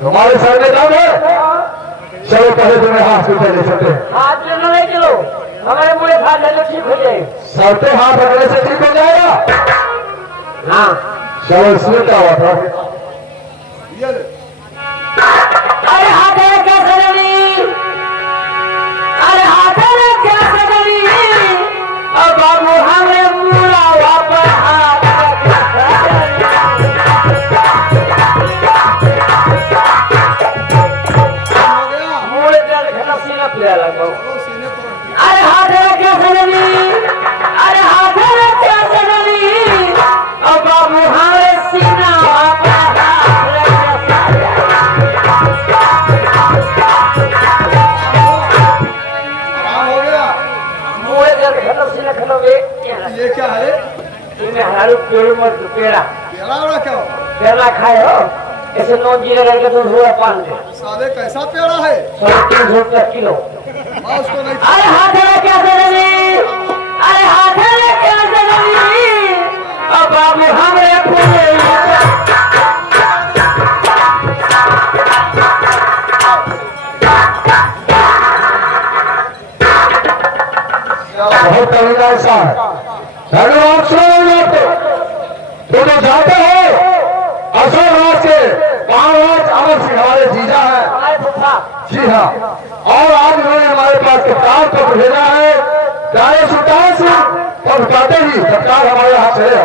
तुम्हारे सर में दम है? चलो पहले तुम्हें हॉस्पिटल ले चलते हैं। हाथ लेना नहीं चलो, हमारे मुझे हाथ लेना ठीक हो जाए। सर पे हाथ रखने से ठीक हो जाएगा। हाँ चलो इसमें क्या हुआ था? अरे हाथ है क्या सजनी, अरे हाथ है क्या सजनी, अब बाबू हमें मुला वापस हाथ मुड़े दर्द खत्म सीना पिया लगा। अरे हाथ है क्या सजनी, अरे हाथ है क्या सजनी, अब बाबू हमें सीना वापस हाथ ये क्या है? पेड़ा क्या हो? पेड़ा खाए हो ऐसे 9 जीरो करके 200 रुपया पान दे, साले कैसा पेड़ा है? 350 रुपया किलो। हाँ, उसको नहीं अरे हाथ है क्या सजनी, अरे हाथ है क्या सजनी, अब बाबू हमें फूले बहुत तरीका ऐसा है। हेलो आप सुनो तो जाते हो असल राज के 5 राज अमर सिंह हमारे जीजा है। हमारे फूफा। जी हाँ, और आज उन्होंने हमारे पास कप्तान पद भेजा है। चाहे सुल्तान सिंह पद कहते ही कप्तान हमारे यहाँ से है।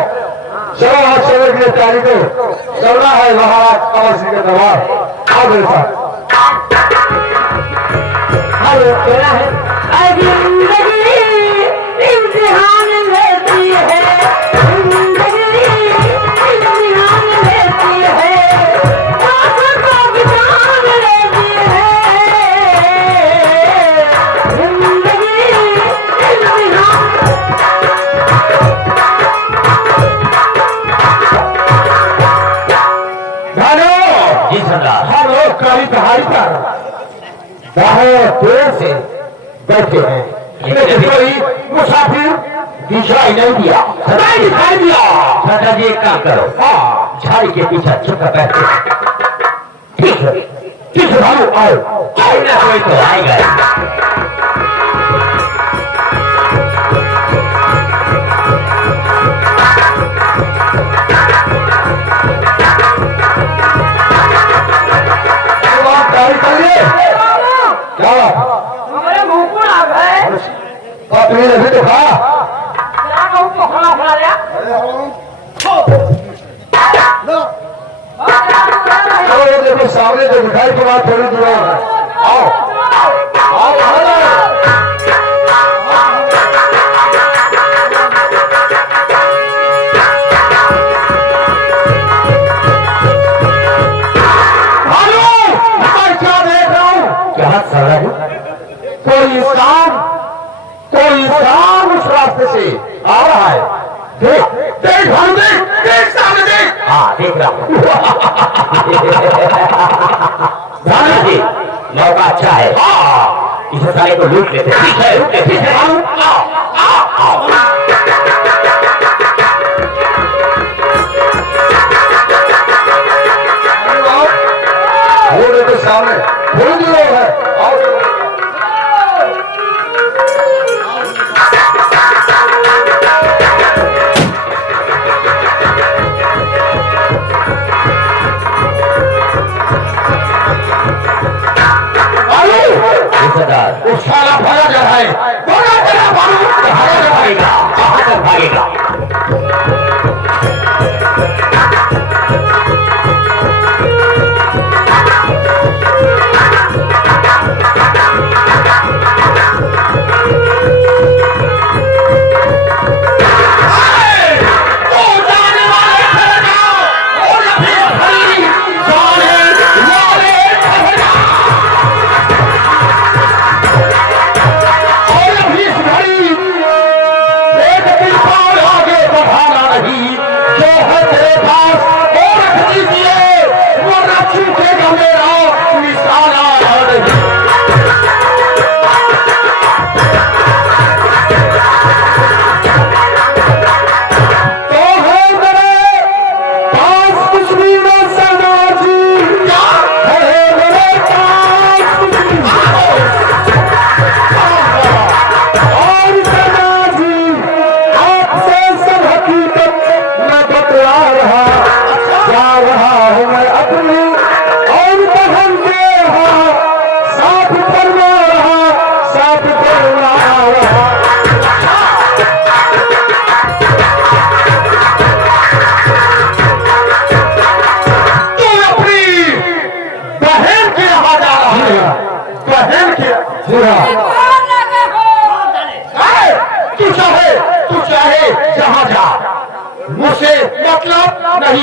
चलो आज चले की तैयारी को चलना है महाराज अमर सिंह के दरबार। आओ मेरे साथ। हेलो पेड़ा है। जिंदगी इम्तिहान लेती है, जिंदगी इम्तिहान लेती है, आंखों को बितान लेती है, जिंदगी इम्तिहान। जी सरदार, हम लोग कभी पहाड़ी पर बहुत देर से बैठे हैं, लेकिन कोई मुसाफिर दिखाई नहीं दिया। दिखाई दिया। सरदार जी एक काम करो, हाँ झाड़ी के पीछे छुप कर बैठे। ठीक है, ठीक है भाई, आओ। आई ना कोई तो आएगा। क्या हमारे मुंह को आ गए, तुमने अभी तो कहा क्या कहूँ पखड़ा फड़ा लिया। चलो ये देखो सामने जो दिखाई के बाद थोड़ी दूर है। आओ आओ कोई इंसान उस रास्ते से आ रहा है। देख देख भानु, देख देख सामने देख। हाँ देख रहा हूँ। जी मौका अच्छा है। हाँ इसे सारे को लूट लेते। ठीक है रुक ले, ठीक है भानु, आओ आओ आओ। वो देखो सामने थोड़ी दूर है। आओ वो साला भागा जा रहा है। भागा चला भागो, भागेगा कहाँ तक भागेगा। आगे बढ़ाना नहीं, जो है तेरे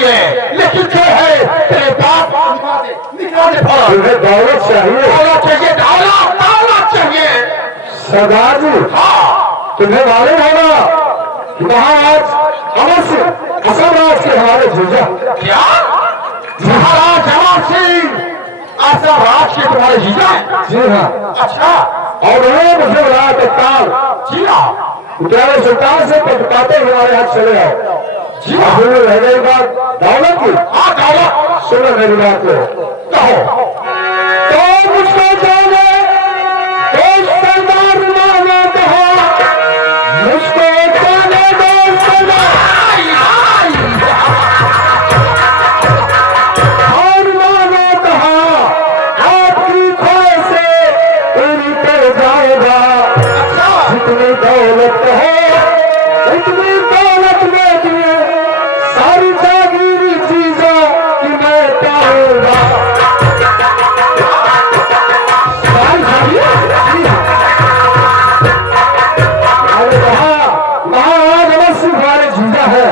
चाहिए, लेकिन जो है तेरे पास निकाल दे। तुम्हें दौलत चाहिए, दौलत चाहिए, दौलत दौलत चाहिए। सरदार जी हाँ, तुम्हें मालूम होगा कि महाराज अवश्य असम राज के हमारे जीजा क्या महाराज जवान सिंह असम राज के तुम्हारे जीजा हैं? जी हाँ, अच्छा, और उन्होंने मुझे बुलाया तत्काल जी हाँ, प्यारे सुल्तान से पटकाते हमारे हाथ चले आओ। जी हाँ, रह गई बात दौलत की। हाँ दौलत सुनो मेरी बात को, कहो। तो मुझको जाने तो सरदार मानो कहो, मुझको जाने दो सरदार और मानो कहा, आपकी ख्वाहिश से पूरी कर जाएगा। जितनी दौलत है इतनी दौलत में दिए सारी जागीरी चीजों की मैं पाऊंगा। सारी जागीरी? अरे महाराज अवश्य हमारे जीजा है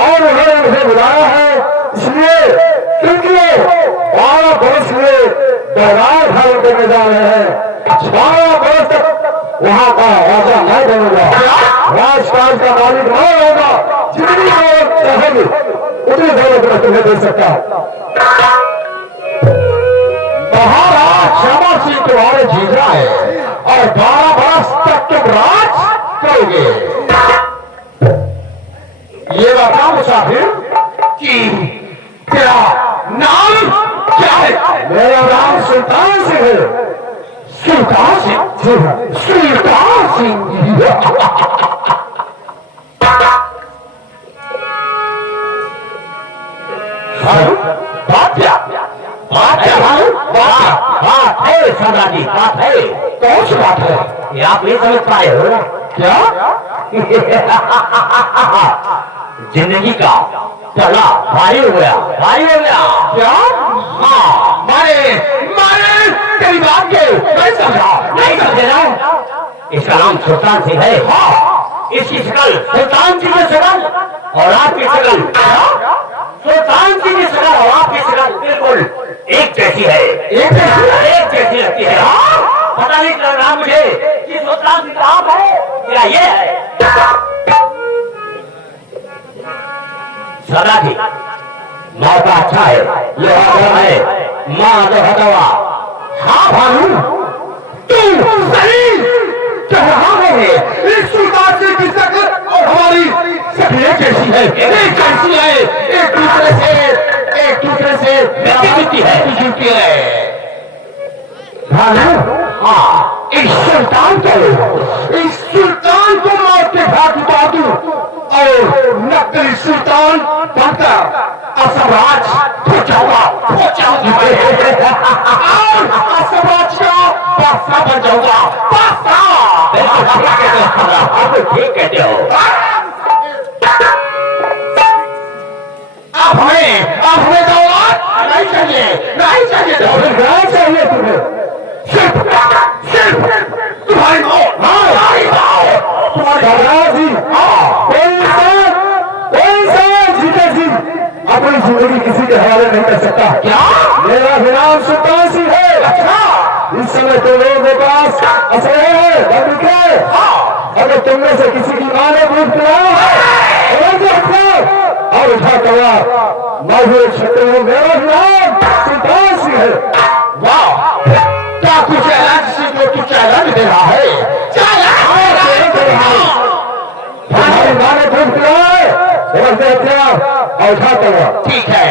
और उन्होंने मुझे बुलाया है, इसलिए क्योंकि 12 बरस में दरबार धारण करने जा रहे हैं। 12 बरस तक वहाँ का राजा मैं बनूंगा, राजकाज का मालिक मैं होगा। जितनी दौलत चाहेंगे उतनी दौलत मैं तुम्हें दे सकता हूँ। महाराज जवान सिंह तुम्हारे जीजा है और 12 बरस तक तुम राज करोगे। ये बता मुसाफिर कि तेरा नाम क्या है? मेरा नाम सुल्तान सिंह है। सुल्तान सिंह? जी हाँ, सुल्तान सिंह। बात क्या? बात क्या भाई? बात है सरदार, बात है। कौन सी बात है? ये आप नहीं समझ पाए हो क्या? जिंदगी का चला भारी हो गया, भारी हो गया। क्या? हाँ, मारे मारे तेरी बात के नहीं समझा, नहीं समझे ना? इसका नाम सुल्तान सिंह है। हाँ, इसकी शक्ल सुल्तान सिंह की शक्ल और आपकी शक्ल सुल्तान सिंह की शक्ल और आपकी शक्ल बिल्कुल एक जैसी है, एक जैसी लगती है। हाँ, पता नहीं चल रहा मुझे कि सुल्तान सिंह आप है या ये है। सरदार मौका अच्छा है, ये है माँ जो हटवा। हाँ भानु, तू सही कह रहा है। इस सुल्तान सिंह की शक्ल और हमारी शक्ल एक जैसी है, एक जैसी है। एक दूसरे से मिलती है। भानु, हाँ, इस सुल्तान को मौत के घाट उतार दूं और नकली सुल्तान बनकर असम राज खो जाऊंगा और असम राज का बादशाह बन जाऊंगा, बादशाह। ठीक कहते हो। अब हमें दौलत नहीं चाहिए, नहीं चाहिए दौलत, नहीं चाहिए तुम्हें। सिर्फ तुम्हारी मौत, सरदार जी कोई इंसान जीते जी अपनी जिंदगी किसी के हवाले नहीं कर सकता। क्या? मेरा नाम सुल्तान सिंह है। अच्छा, इस समय तो लोगों के पास असले है, बंदूक है। अगर तुमने से किसी की मां ने दूध पिलाया और उठा करा, मैं भी एक शत्रु हूँ। मेरा नाम सुल्तान सिंह है। वाह, क्या तू चैलेंज सिंह को तू चैलेंज दे रहा है? हमारी मां ने दूध पिलाया और उठा करा। ठीक है,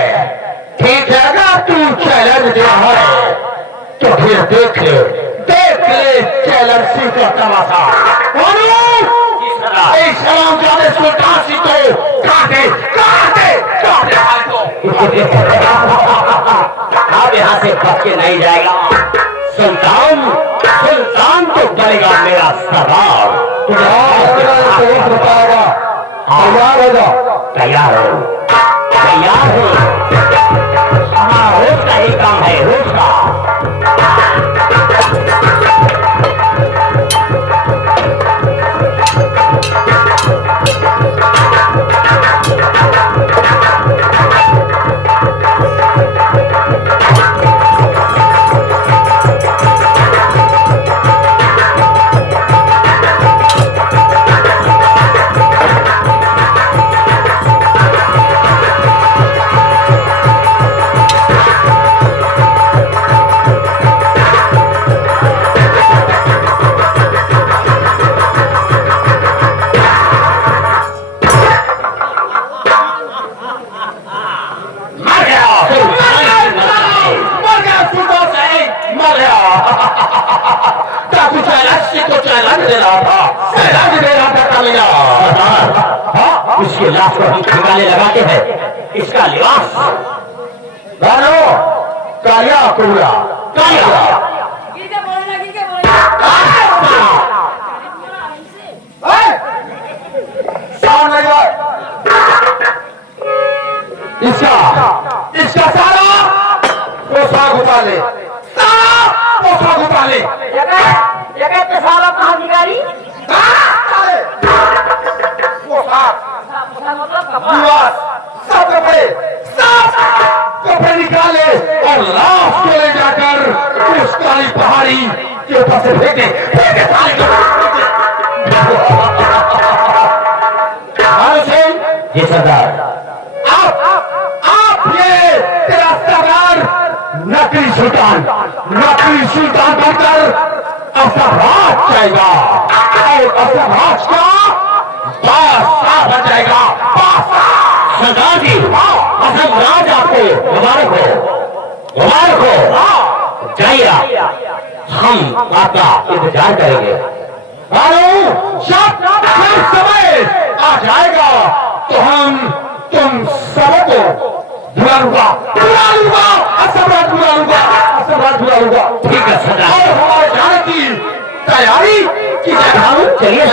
अगर तू चैलेंज दे रहा है तो फिर देख ले चैलेंज सिंह का तमाशा। सलाम जाने सुल्तान सिंह को काटे अब यहाँ से बच के नहीं जाएगा। सुल्तान तो बनेगा मेरा सरदार। तैयार हो जाओ। तैयार हो। हाँ, रोज का ही काम है, रोज का। दे रहा था, सहराज दे रहा था कालिया। हाँ, इसकी लाश को हम ठिकाने लगाते हैं, इसका लिबास गानो कालिया कूड़ा कालिया। इसका सारा पोशाक उतारे, सारा पोशाक उतारे। सारा अधिकारी पोशाक मतलब लिबास सब कपड़े, सब कपड़े निकाले और लाश को ले जाकर उस काली पहाड़ी के ऊपर से फेंके, फेंके सारे कपड़े। जी सरदार, आप ये तेरा सरदार नकली सुल्तान बनकर असराज जाएगा और असराज का बादशाह बन जाएगा। सरदार जी, असराज आपको मुबारक हो। जाइए, हम आपका इंतजार करेंगे। जब समय आ जाएगा तो हम तुम सबको बुला लूंगा, असराज बुला लूंगा। ठीक है सरदार। और हमारे जाने की तैयारी की जाए। चलिए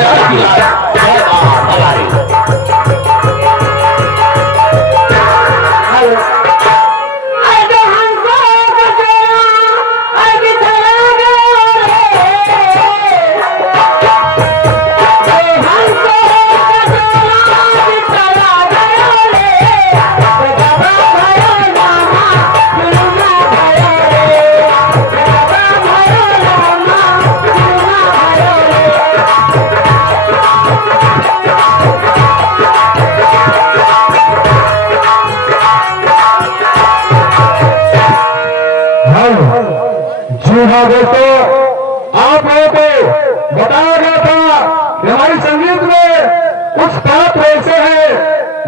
दोस्तों, आप लोगों को बताया गया था कि हमारी संगीत में कुछ पात्र ऐसे हैं,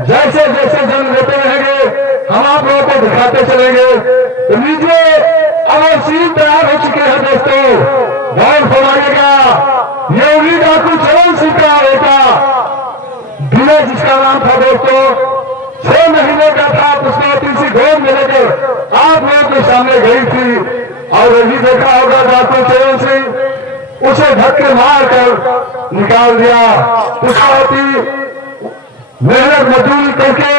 जैसे जैसे जन्म लेते रहेंगे हम आप लोगों को दिखाते चलेंगे। तो लीजिए, अब सीन तैयार हो चुके हैं दोस्तों, गौर फरमाइएगा। ये उम्मीद डाकू चरण सिंह का बेटा विनय, जिसका नाम था दोस्तों, 6 महीने का था, पुष्पावती सी गोद में लेकर आप लोगों के सामने गई थी। और ये भी देखा होगा डाकू चरण सिंह उसे धक्के मारकर निकाल दिया। पुष्पावती मेहनत मजदूरी करके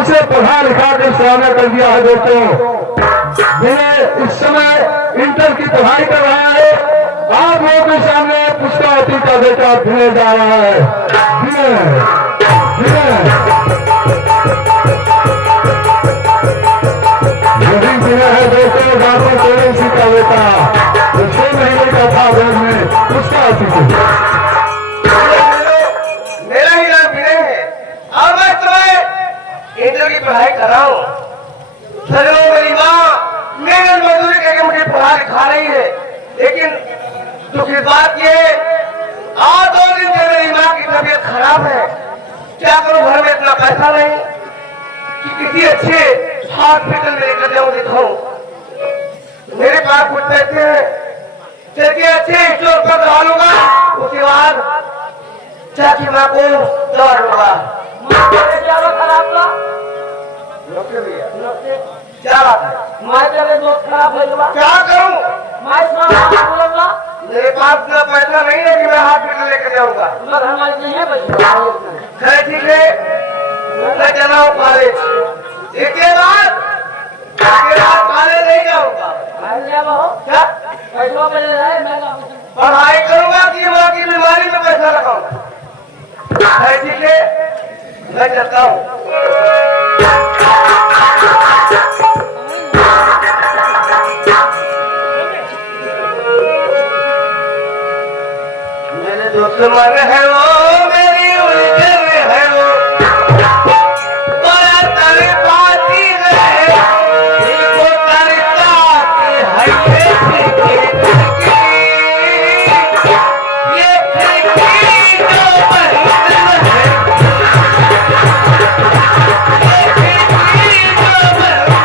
उसे पढ़ा लिखा कर सयाना कर दिया है दोस्तों। विनय इस समय इंटर की पढ़ाई कर रहा है। आप लोगों के सामने पुष्पावती का बेटा विनय जा रहा है। विनय है दोस्तों, डाकू चरण सिंह का बेटा, 6 महीने का था घर में पुष्पावती को। मेरा ही नाम विनय है और मैं तुम्हें इंटर की पढ़ाई कर रहा हूँ। मेरी माँ मेहनत मजदूरी करके मुझे पढ़ा लिखा रही है, लेकिन दुख की बात ये आज 2 दिन से मेरी माँ की तबीयत खराब है। क्या करूँ, घर में इतना पैसा नहीं कि किसी अच्छे हॉस्पिटल में लेकर जाऊँ दिखाऊं। मेरे पास कुछ पैसे हैं, चलिए अच्छे स्टोर पर दवा लूंगा, उसके बाद चाची माँ को दवा लूंगा। क्या खराब था? क्या बात है? खराब है। क्या करूं? मेरे पास इतना पैसा नहीं है कि मैं हॉस्पिटल लेकर जाऊंगा। खैर ठीक है, मैं चला हूँ कॉलेज। इसके बाद कॉलेज नहीं जाऊंगा। क्या पढ़ाई करूंगा कि माँ की बीमारी में पैसा लगाऊंगा। खैर ठीक है, मैं चलता हूँ। मेरे दुश्मन है वो, मेरी उलझन है वो, बड़ा तड़पाती है, देखो तड़पाती है ये खिड़की, ये खिड़की जो बंद है, ये खिड़की जो बंद है।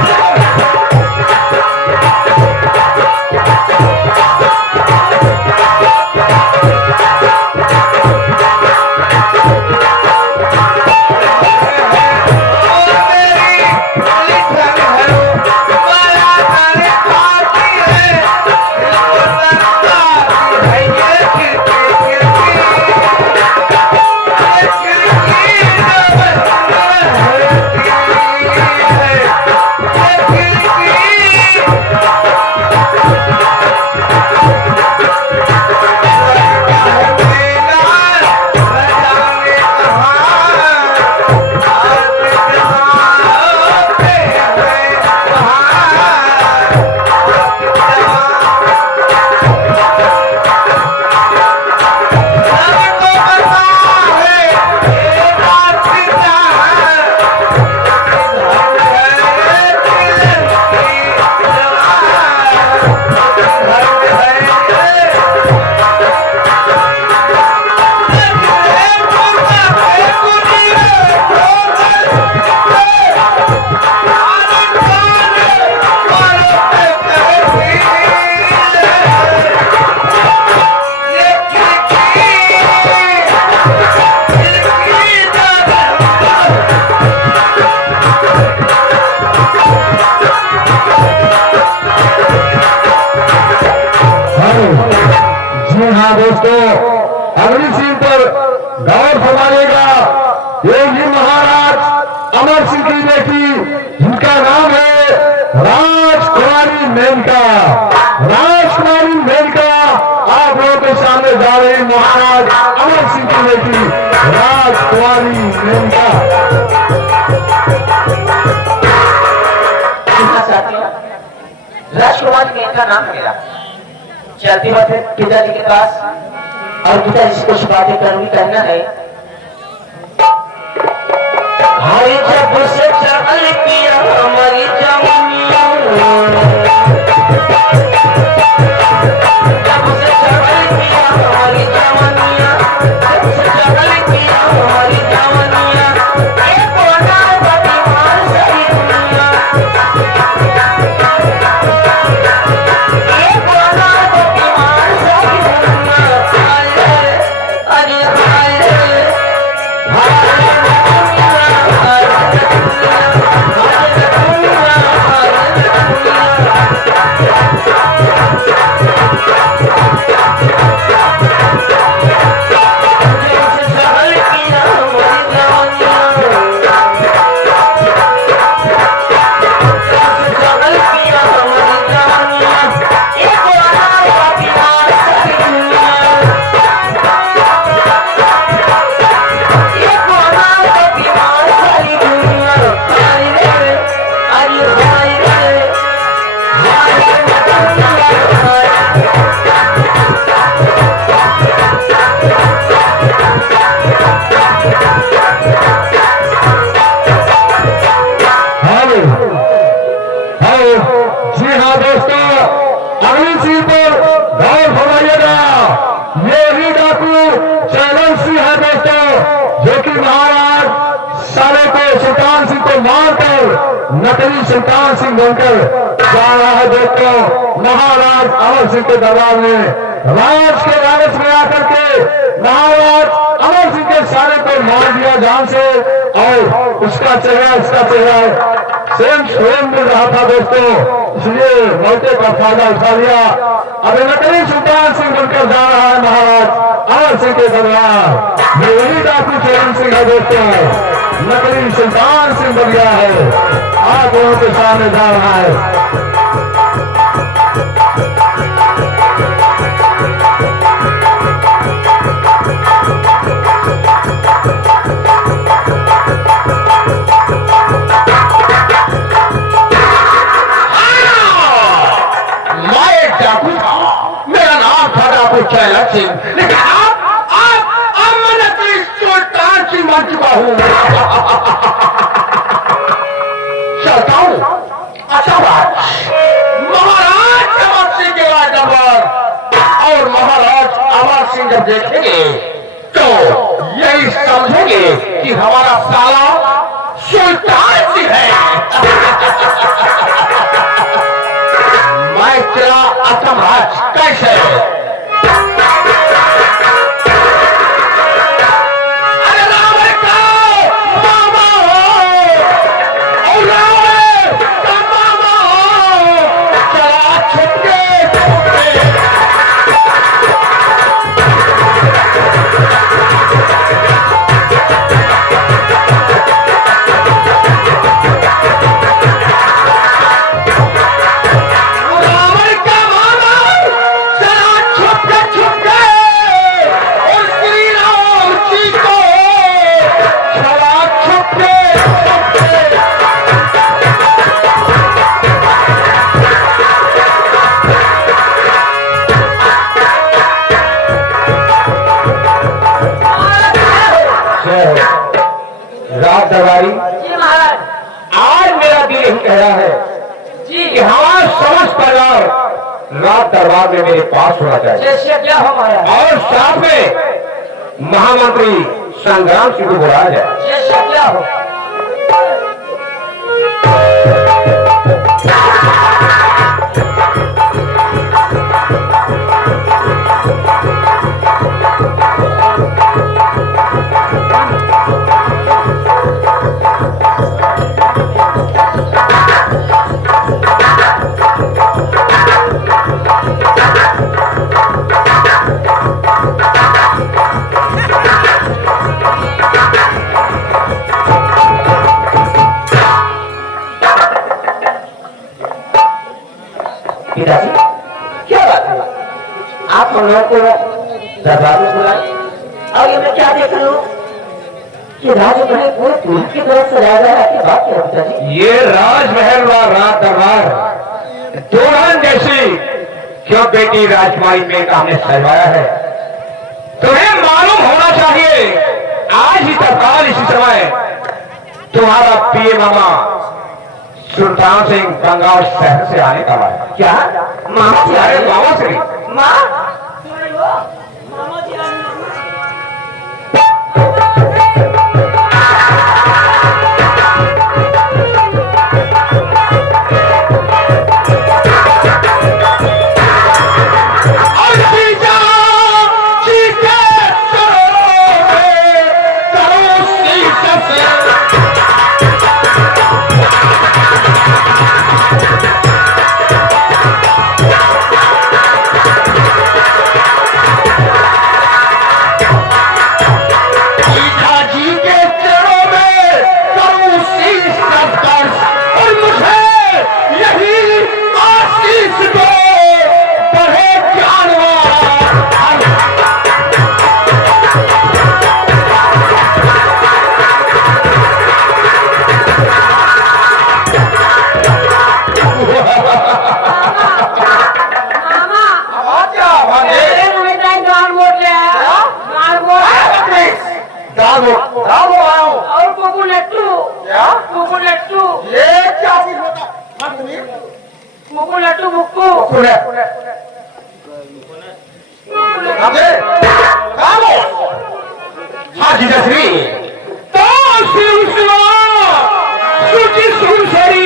बेटी जिनका नाम है राजकुमारी मेनका। राजकुमारी मेनका आप लोगों के सामने जा रही महाराज अमर सिंह की बेटी राजकुमारी मेनका। राजकुमारी मेनका नाम मेरा चलती बात है पिताजी के पास और पिताजी से कुछ बातें करना है। हमारी जब से चल किया हमारी जवानियां जब से चल किया हमारी जवानियां जब से चल किया हमारी जवानियां ये कोना बदीवान सही दुनिया ये कोना बदीवान सही दुनिया अरे जी हाँ दोस्तों, अगली चीज पर गौर फरमाइएगा। यही डाकू चैलन सिंह है दोस्तों, जो कि महाराज साले को सुल्तान सिंह को मारकर नकली सुल्तान सिंह बनकर जा रहा है दोस्तों महाराज अमर सिंह के दरबार में। राज के लालच में आकर के महाराज अमर सिंह के साले को मार दिया जान से, और उसका चेहरा स्वयं मिल रहा था दोस्तों, इसलिए मौके का फायदा उठा लिया। अब नकली सुल्तान सिंह बनकर जा रहा है महाराज अमर सिंह के दरबार। ये वही डाकू चरण सिंह है दोस्तों, नकली सुल्तान सिंह बन गया है, आप लोगों के सामने जा रहा है। चैलन सिंह, लेकिन आप नकली सुल्तान सिंह बन चुका हूँ। चलता हूँ। अच्छा बात, महाराज अमर सिंह के दरबार और महाराज अमर सिंह जब देखेंगे तो यही समझेंगे कि हमारा साला सुल्तान सिंह है। मैं तेरा असमराज कैसे दरबारी जी महाराज, आज मेरा दिल यही कह रहा है जी कि हमारा समझ परिवार रात दरबार में मेरे पास होना चाहिए। जैसे क्या हो महाराज, और साथ में महामंत्री संग्राम सिंह को बुलाया जाए। जैसे क्या हो। को दरबार में बुलाए। और ये मैं क्या देख रहा हूँ कि राजमहल पूरे दुल्हन की तरफ सजाया गया है कि बात क्या है पिताजी? ये राजमहल व राज दरबार दुल्हन जैसी क्यों बेटी राजकुमारी में हमने सजवाया है। तुम्हें मालूम होना चाहिए आज ही तत्काल इसी समय तुम्हारा पीए मामा सुल्तान सिंह बंगाल शहर से आने का है। क्या मामा जी अरे मामा श्री माँ हाँ जी जश्री तो सुचि सुंदरी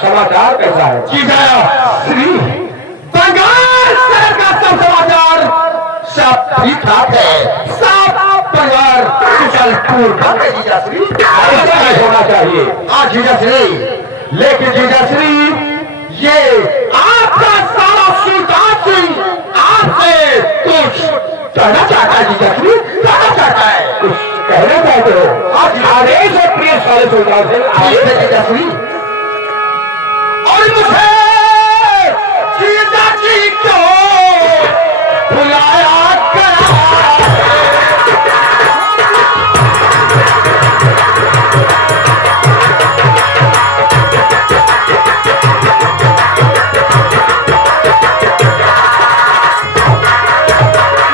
समाचार कैसा है? जी श्री बंगाल शहर का सब समाचार सब ठीक ठाक है। सब परिवार कुशल पूर्वक है जीजा श्री। ऐसा ही होना चाहिए। हाँ जीजा श्री, लेकिन जीजा श्री ये आपका सारा सुल्तान सिंह आपसे कुछ कहना चाहता है। जीजा श्री कहना चाहता है, कुछ कहना चाहते हो? आदेश है प्रिय सारे सुल्तान सिंह। आदेश है जीजा श्री। और मुझे जीजा जी क्यों बुलाया करा?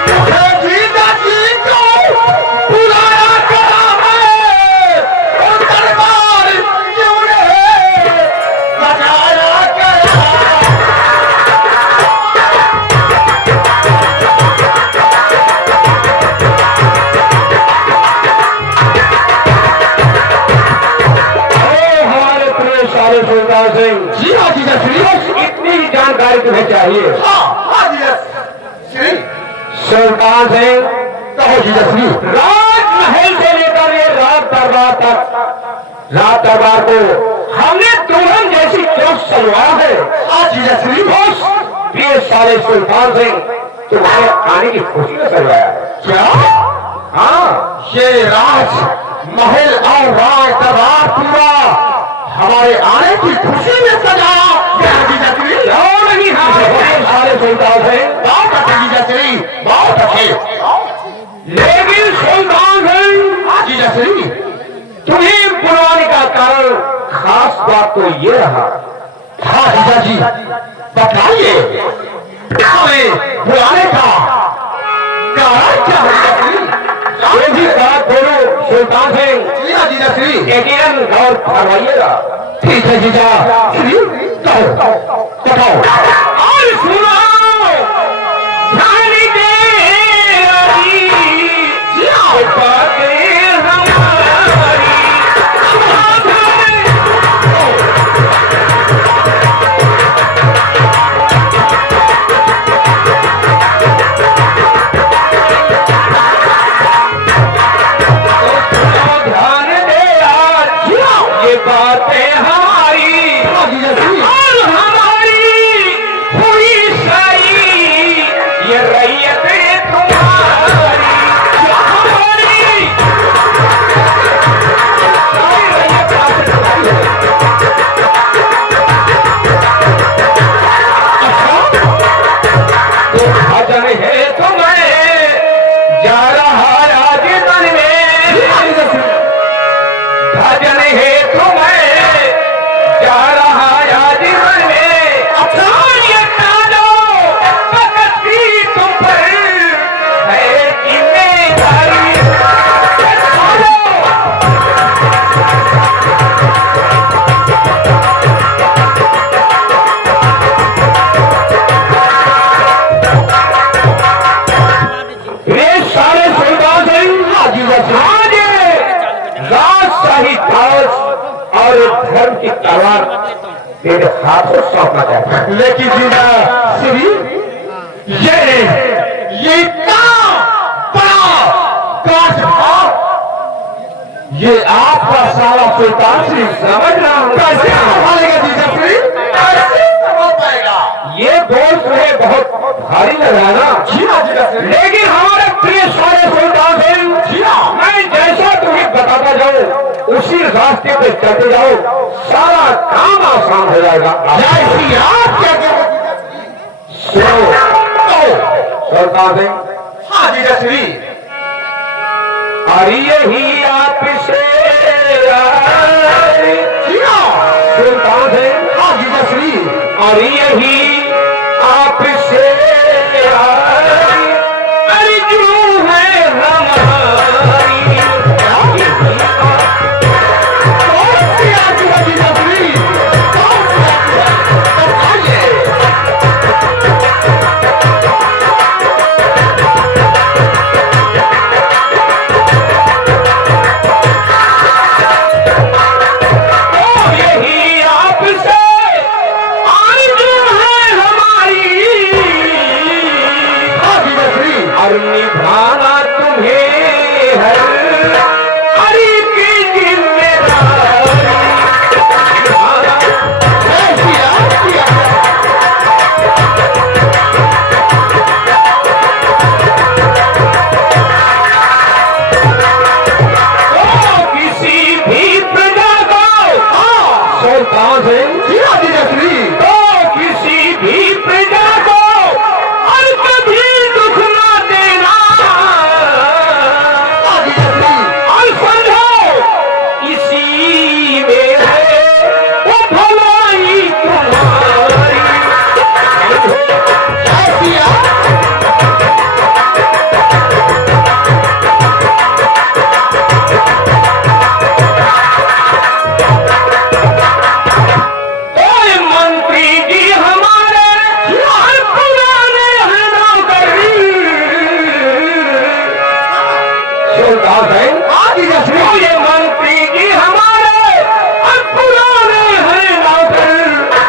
मुझे जीजा जी क्यों बुलाया करा है? और दरबार क्यों नहीं सजाया करा? सुल्तान सिंह जी। हाँ जीजा श्री, इतनी ही जानकारी तुम्हें चाहिए। हाँ जीजा श्री। सुल्तान सिंह कहो जीजा श्री। राजमहल से लेकर ये राज दरबार को हमने दुल्हन जैसी क्यों सजवाया है? हाँ जीजा श्री। ये सारे सुल्तान सिंह तुम्हारे आने की खुशी में सजवाया है। क्या? हाँ, ये राज महल और राज दरबार पूरा हमारे आने की खुशी में सजाया गया जीजा श्री। सारे सुल्तान सिंह बहुत अच्छे जीजा श्री, बहुत अच्छे। लेकिन सुल्तान सिंह जीजा श्री, तुम्हें बुलाने का कारण खास बात तो ये रहा। हाँ जीजा जी बताइए, हमें बुलाने का कारण क्या है जीजा श्री? ये भी बात बोलो सुल्तान सिंह। जीजा श्री एटीएम और फरमाइएगा। ठीक है जीजा श्री, कहो बताओ। और सुनो ध्यान दे बातें हमारी और एक धर्म की तलवार तेरे हाथों सौंपना चाहता हूं। लेकिन जीजा श्री ये इतना बड़ा काज ये आपका सारा सुल्तान श्री समझ रहा हूं। कैसे संभालेगा जीजा श्री? कैसे संभाल पाएगा? ये बोल तुम्हें बहुत भारी लग रहा है ना? जी हाँ जीजा श्री। लेकिन हमारे प्रिय सारे सुल्तान सिंह, जी हाँ। मैं जैसा तुम्हें बताता जाऊं उसी रास्ते पे चलते जाओ, सारा काम आसान हो जाएगा। जय श्री राम। क्या क्या सुनो सुल्तान सिंह, हाँ जीजा श्री। और यही आपसे जी हाँ सुल्तान सिंह, हाँ जीजा श्री। और यही आपसे अर्जू है हमारी। कौन सी आरती है जीजा श्री? कौन सी आरती है? बताइए। यही आपसे अर्जू है हमारी, हाँ जीजा श्री। और निभाना तुम्हें है हरि की जिम्मेदारी। निभाना जय श्री राम। तो किसी भी प्रजा को सुल्तान सिंह, जी हाँ जीजा श्री। तो किसी भी प्रजा को और कभी दुख न देना, हाँ जीजा श्री। और समझो इसी में है वो भलाई तुम्हारी। जय श्री राम। ओए मंत्री जी हमारे हर पुराने हैं नौकर। सुल्तान सिंह, हाँ जीजा श्री। ये मंत्री जी हमारे हर पुराने हैं नौकर।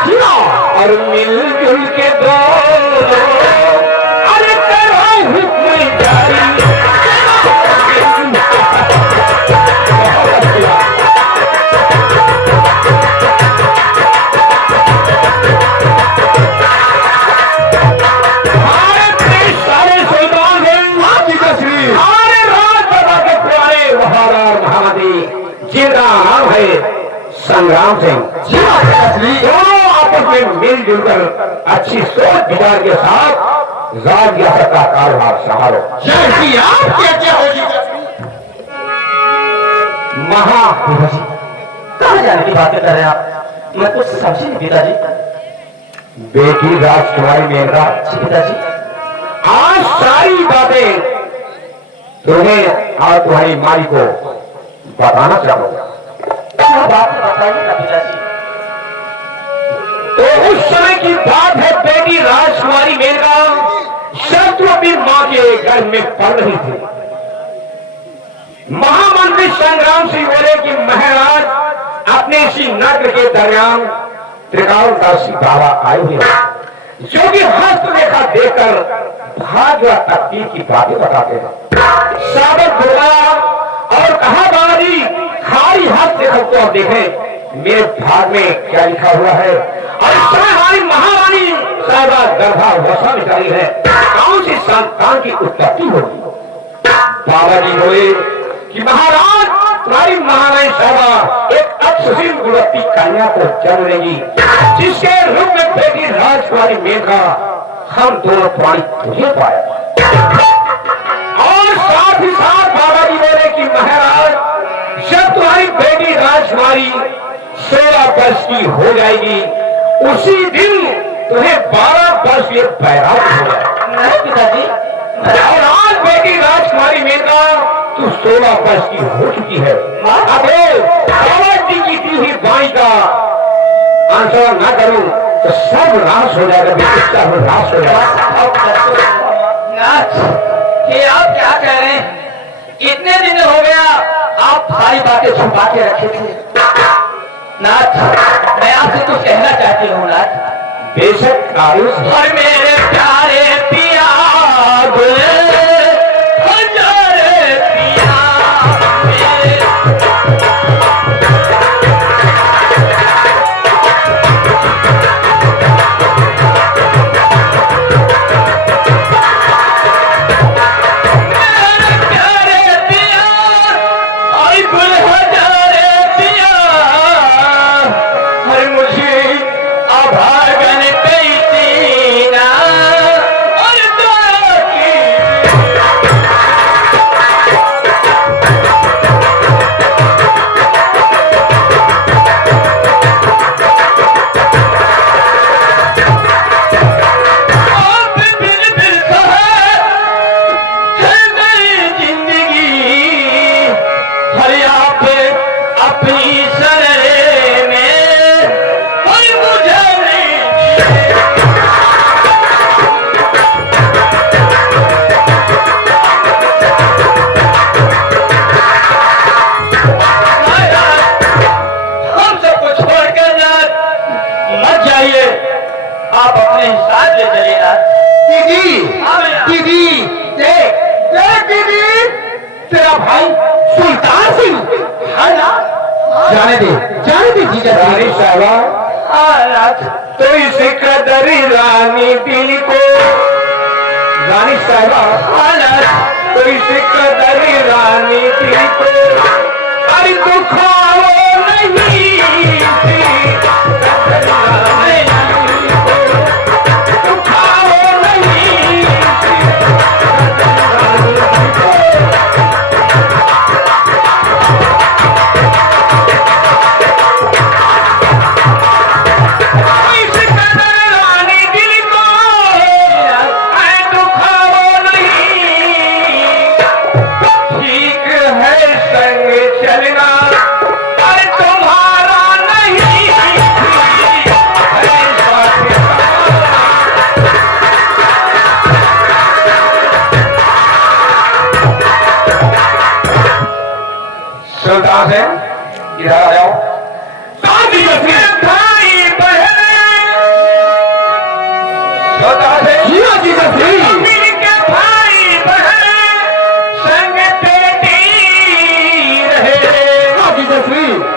जी हाँ। और मिलजुल के दो अरे करो हुक्म जारी। हमारे देश सारे सुल्तान हैं। हाँ जीजा श्री। हमारे राजसभा के पुराने वफादार महामती जिनका नाम है संग्राम सिंह। जी हाँ जीजा श्री। दोनों आपस में मिलजुल कर अच्छी सोच विचार के साथ राज रियासत का कारोबार संभालो। जय श्री राम। क्या क्या हो जीजा श्री? कहाँ जाने की बातें कर रहे हैं आप? मैं कुछ समझी नहीं पिताजी। बेटी राजकुमारी मेघा, जी पिताजी। आज सारी बातें तुम्हें और तुम्हारी माई को बताना चाहूंगा। क्या बात है बताइए ना पिताजी। तो उस समय की बात है, बेटी राजकुमारी मेघा जब तो अपनी माँ के घर में पढ़ रही थी। महामंत्री संग्राम सिंह बोले कि महाराज अपने इसी नगर के दरमियान त्रिकालदर्शी बाबा आए हुए हैं, जो कि हस्तरेखा देकर भाग्य व तकदीर की बातें बताते हैं। साबित बुलाया और कहा बाबा खाली हाथ देखो तो आप देखें मेरे भाग में क्या लिखा हुआ है। और इस समय हमारी महारानी साहिबा गर्भावस्था में चली है, कौन सी संतान की उत्पत्ति होगी। बाबा जी बोले कि महाराज तुम्हारी महारानी साहिबा एक अक्षशील गुणवती कन्या को जन्म देगी, जिसके रूप में बेटी राजकुमारी मेघा हम दोनों प्राणी तुझे पाया। और साथ ही साथ बाबा जी बोले कि महाराज जब तुम्हारी बेटी राजकुमारी 16 वर्ष की हो जाएगी, उसी दिन तुम्हें 12 वर्ष ये बैराग हो जाए। नहीं पिताजी। और आज बेटी राजकुमारी मेघा तू 16 वर्ष की हो चुकी है। अब बाबा जी की दी हुई वाणी का अनुसरण न करूं तो सब नाश हो जाएगा, बेटा नाश हो जाएगा। ये आप क्या कह रहे हैं? इतने दिन हो गया आप सारी बातें छुपा के रखे थे, नाथ, मैं आपसे कुछ कहना चाहती हूँ नाथ। बेशक आयुष और मेरे प्यारे पिया गुले हजारे पिया मेरे प्यारे पिया आई गुल हजारे पिया हर मुझे अभागन पैती ना और दुआ की आप बिल बिल है मेरी जिंदगी हर आप अपनी सरे में हर मुझे हम सबको छोड़कर ना मत जाइए, आप अपने साथ ले चलिए ना। दीदी हाँ भैया। दीदी देख देख दीदी तेरा भाई सुल्तान सिंह है ना। जाने दे जीजा रानी साहबा नाथ, तो इस कदर रानी दिल को रानी साहबा तो इस कदर रानी दिल को अरे दुखाओ नहीं कदर रानी दिल को दुखाओ नहीं कदर रानी दिल को। इस कदर रानी दिल को ऐ दुखाओ नहीं, ठीक है संग चलना अरे तुम्हारा नहीं है साथ सुल्तान है इधर आ जाओ। भाई बहन सुल्तान है मिलके भाई बहन संग पेटी रहे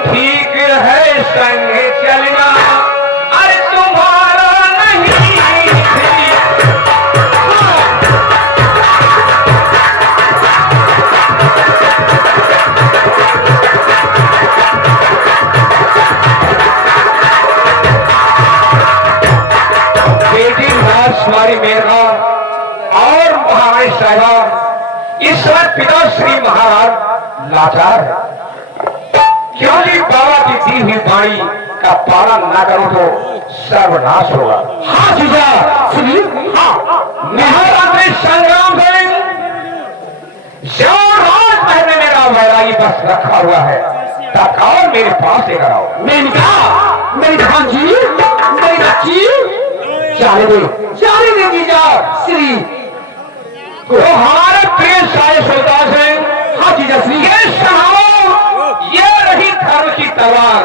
ठीक है संग चलना अरे तुम्हारा नहीं बेटी राजकुमारी मेघा और महारानी साहिबा इस वक्त पिता श्री महाराज लाचार है, क्योंकि बाबा की दी हुई वाणी का पालन न करो तो सर्वनाश होगा। हाँ जीजा सुनिए, हाँ महाराज संग्राम सिंह जो राजमहल में मेरा वैरागी बस रखा हुआ है तत्काल मेरे पास लेकर आओ। मैंने कहा मेरी भांजी मेरी बच्ची जाने दे जीजा श्री तो हमारे प्रिय सारे सुल्तान सिंह। हाँ जीजा श्री ये सुनाओ, ये रही धर्म की तलवार,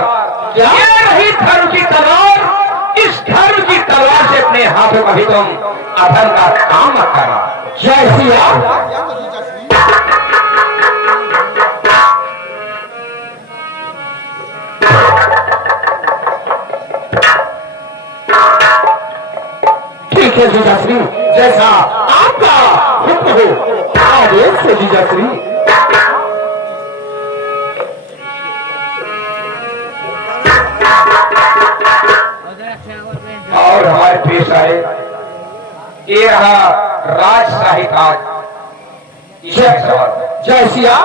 ये रही धर्म की तलवार, इस धर्म की तलवार से अपने हाथों का भी तुम अधर्म का काम मत करना। जय श्री राम। ठीक है जीजाश्री, जैसा आपका हुक्म हो आदेश से जीजाश्री। और हमारे पेश आए ये रहा राजशाही का जय सिया।